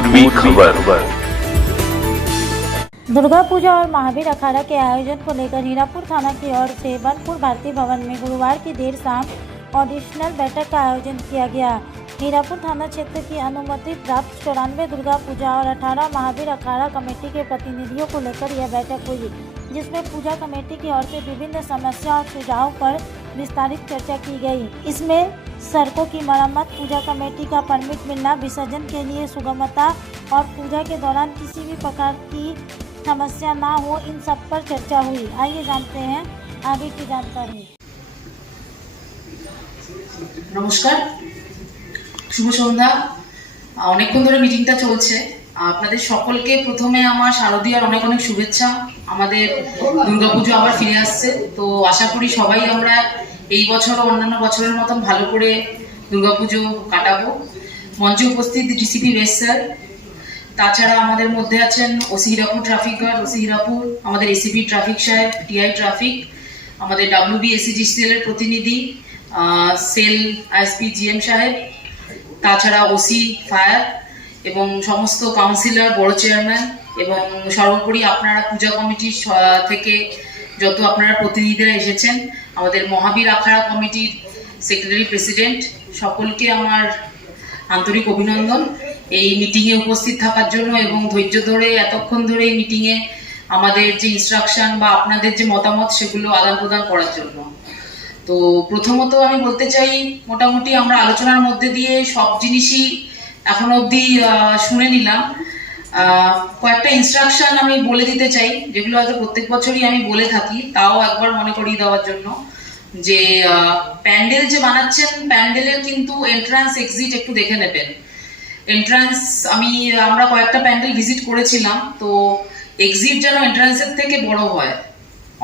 पूर्वी खबर। दुर्गा पूजा और महावीर अखाड़ा के आयोजन को लेकर हीरापुर थाना की ओर से बनपुर भारती भवन में गुरुवार की देर शाम ऑडिशनल बैठक का आयोजन किया गया। हीरापुर थाना क्षेत्र की अनुमति प्राप्त 94 दुर्गा पूजा और 18 महावीर अखाड़ा कमेटी के प्रतिनिधियों को लेकर यह बैठक हुई, जिसमें पूजा कमेटी की ओर से विभिन्न समस्या और सुझावों पर विस्तारित चर्चा की गई। इसमें सड़कों की मरम्मत, पूजा कमेटी का परमिट मिलना, विसर्जन के लिए सुगमता और पूजा के दौरान किसी भी प्रकार की समस्या ना हो, इन सब पर चर्चा हुई। आइए जानते हैं आगे की जानकारी। নমস্কার, শুভ সন্ধ্যা। অনেকক্ষণ ধরে মিটিংটা চলছে। আপনাদের সকলকে প্রথমে আমার শারদীয়ার অনেক অনেক শুভেচ্ছা। আমাদের দুর্গাপুজো আবার ফিরে আসছে, তো আশা করি সবাই আমরা এই বছরও অন্যান্য বছরের মতন ভালো করে দুর্গাপুজো কাটাবো। মঞ্চে উপস্থিত ডিসিপি বেশ স্যার, তাছাড়া আমাদের মধ্যে আছেন OC Hirapur traffic guard, OC Hirapur, আমাদের এসিপি ট্রাফিক সাহেব, টিআই ট্রাফিক, আমাদের ডাব্লিউবি এসিজিসিএল এর প্রতিনিধি, সেল আইএসপি জিএম সাহেব, তাছাড়া ওসি ফায়ার এবং সমস্ত কাউন্সিলর, বড় চেয়ারম্যান এবং সর্বোপরি আপনারা পূজা কমিটির থেকে যত আপনারা প্রতিনিধিরা এসেছেন, আমাদের মহাবীর আখাড়া কমিটির সেক্রেটারি প্রেসিডেন্ট, সকলকে আমার আন্তরিক অভিনন্দন এই মিটিংয়ে উপস্থিত থাকার জন্য এবং ধৈর্য ধরে এতক্ষণ ধরে এই মিটিংয়ে আমাদের যে ইনস্ট্রাকশন বা আপনাদের যে মতামত সেগুলো আদান প্রদান করার জন্য। তো প্রথমত আমি বলতে চাই, মোটামুটি আমরা আলোচনার মধ্যে দিয়ে সব জিনিসই এখনো অবধি শুনে নিলাম। কয়েকটা ইনস্ট্রাকশন আমি বলে দিতে চাই, যেগুলো হয়তো প্রত্যেক বছরই আমি বলে থাকি, তাও একবার মনে করিয়ে দেওয়ার জন্য যে প্যান্ডেল যে বানাচ্ছেন, প্যান্ডেলের কিন্তু এন্ট্রান্স এক্সিট একটু দেখে নেবেন। এন্ট্রান্স আমরা কয়েকটা প্যান্ডেল ভিজিট করেছিলাম, তো এক্সিট যেন এন্ট্রান্সের থেকে বড় হয়।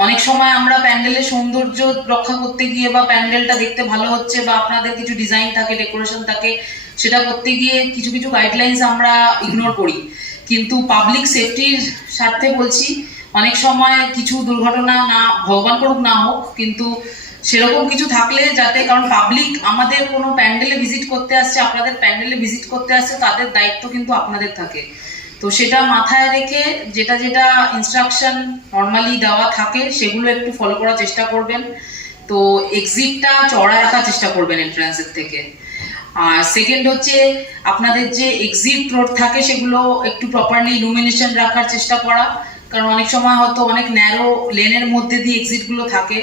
অনেক সময় আমরা প্যান্ডেলের সৌন্দর্য রক্ষা করতে গিয়ে বা প্যান্ডেলটা দেখতে ভালো হচ্ছে বা আপনাদের কিছু ডিজাইন থাকে, ডেকোরেশন থাকে, সেটা করতে গিয়ে কিছু কিছু গাইডলাইন্স আমরা ইগনোর করি। কিন্তু পাবলিক সেফটির স্বার্থে বলছি, অনেক সময় কিছু দুর্ঘটনা না, ভগবান করুক না হোক, কিন্তু সেরকম কিছু থাকলে যাতে, কারণ পাবলিক আমাদের কোনো প্যান্ডেলে ভিজিট করতে আসছে, আপনাদের প্যান্ডেলে ভিজিট করতে আসছে, তাদের দায়িত্ব কিন্তু আপনাদের থাকে। তো সেটা মাথায় রেখে যেটা যেটা ইনস্ট্রাকশন নর্মালি দেওয়া থাকে সেগুলো একটু ফলো করার চেষ্টা করবেন। তো এক্সিটটা চড়া রাখার চেষ্টা করবেন এন্ট্রান্সের থেকে। আর সেকেন্ড হচ্ছে, আপনাদের যে এক্সিট রোড থাকে সেগুলো একটু প্রপারলি ইলুমিনেশন রাখার চেষ্টা করা, কারণ অনেক সময় হয়তো অনেক ন্যারো লেনের মধ্যে দিয়ে এক্সিটগুলো থাকে,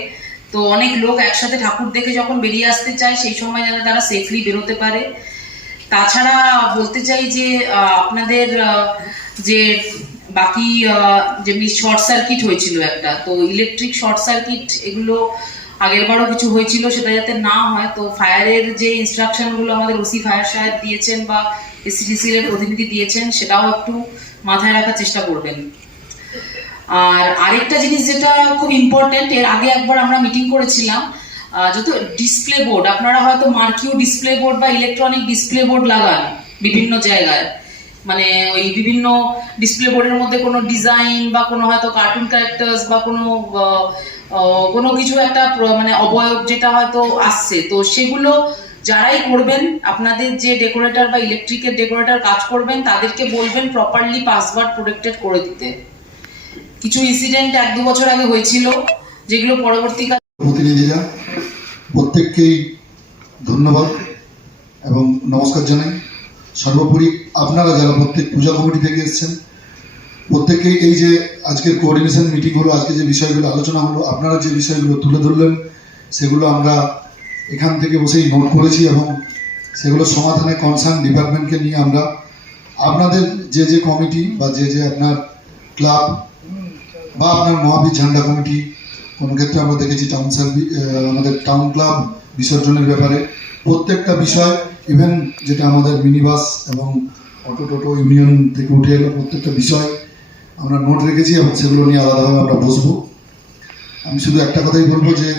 তো অনেক লোক একসাথে ঠাকুর দেখে যখন বেরিয়ে আসতে চায় সেই সময় যেন তারা সেফলি বেরোতে পারে। তাছাড়া বলতে চাই যে আপনাদের যে বাকি যেমনি শর্ট সার্কিট হয়েছিল একটা, তো ইলেকট্রিক শর্ট সার্কিট এগুলো আগের বারও কিছু হয়েছিল, সেটা যাতে না হয়, তো ফায়ারের যে ইনস্ট্রাকশনগুলো আমাদের ওসি ফায়ার সাহেব দিয়েছেন বা এসিডিসিএল এর প্রতিনিধি দিয়েছেন, সেটাও একটু মাথায় রাখার চেষ্টা করবেন। আর আরেকটা জিনিস যেটা খুব ইম্পর্টেন্ট, এর আগে একবার আমরা মিটিং করেছিলাম, যত ডিসপ্লে বোর্ড, আপনারা হয়তো মার্কিউ ডিসপ্লে বোর্ড বা ইলেকট্রনিক ডিসপ্লে বোর্ড লাগান বিভিন্ন জায়গায়, মানে ওই বিভিন্ন ডিসপ্লে বোর্ডের মধ্যে কোনো ডিজাইন বা কোনো হয়তো কার্টুন ক্যারেক্টার্স বা কোনো কিছু একটা মানে অবয়ব যেটা হয়তো আসছে, তো সেগুলো যারাই করবেন, আপনাদের যে ডেকোরেটর বা ইলেকট্রিকের ডেকোরেটর কাজ করবেন, তাদেরকে বলবেন প্রপারলি পাসওয়ার্ড প্রোটেক্টেড করে দিতে। কিছু ইনসিডেন্ট 1-2 বছর আগে হয়েছিল, যেগুলো পরবর্তীকালে প্রতিনিধিরা প্রত্যেককেই ধন্যবাদ এবং নমস্কার জানাই। সর্বোপরি আপনারা যারা প্রত্যেক পূজা কমিটি থেকে এসেছেন, প্রত্যেককেই এই যে আজকের কোঅর্ডিনেশন মিটিং হলো, আজকে যে বিষয়গুলো আলোচনা হলো, আপনারা যে বিষয়গুলো তুলে ধরলেন, সেগুলো আমরা এখান থেকে বসেই নোট করেছি এবং সেগুলো সমাধানে কনসার্ন ডিপার্টমেন্টকে নিয়ে আমরা আপনাদের যে যে কমিটি বা যে যে আপনার ক্লাব বা আপনার মহাবীর ঝান্ডা কমিটি, কোনো ক্ষেত্রে আমরা দেখেছি টাউন সার্ভিস, আমাদের টাউন ক্লাব বিসর্জনের ব্যাপারে প্রত্যেকটা বিষয়, ইভেন যেটা আমাদের মিনিবাস এবং অটো টোটো ইউনিয়ন থেকে উঠে এলো, প্রত্যেকটা বিষয় আমরা নোট রেখেছি এবং সেগুলো নিয়ে আলাদাভাবে আমরা বসবো। আমি শুধু একটা কথাই বলবো যে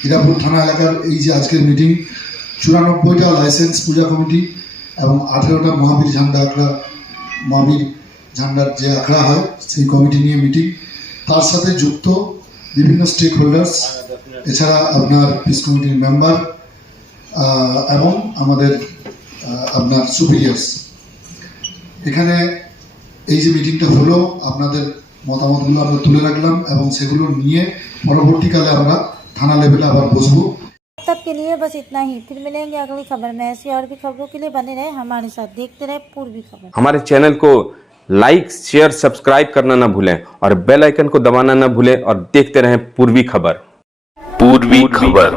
হীরাপুর থানা এলাকার এই যে আজকের মিটিং, 94টা লাইসেন্স পূজা কমিটি এবং 18টা মহাবীর ঝান্ডা আখড়া, মহাবীর ঝান্ডার যে আখড়া হয় সেই কমিটি নিয়ে মিটিং, তার সাথে যুক্ত বিভিন্ন স্টেক হোল্ডার্স, এছাড়া আপনার পিস কমিটির মেম্বার এবং আমাদের আপনার সুপিরিয়ার্স, এখানে এই যে মিটিংটা হলো, আপনাদের মতামতগুলো আমরা তুলে রাখলাম এবং সেগুলো নিয়ে পরবর্তীকালে আমরা থানা লেভেলে আবার বসবো। तब के लिए बस इतना ही, फिर मिलेंगे अगली खबर में। ऐसी और भी खबरों के लिए बने रहे हमारे साथ, देखते रहे पूर्वी खबर। हमारे चैनल को लाइक शेयर सब्सक्राइब करना ना भूलें और बेल आइकन को दबाना ना भूलें और देखते रहें पूर्वी खबर। पूर्वी खबर,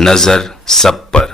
नजर सब पर।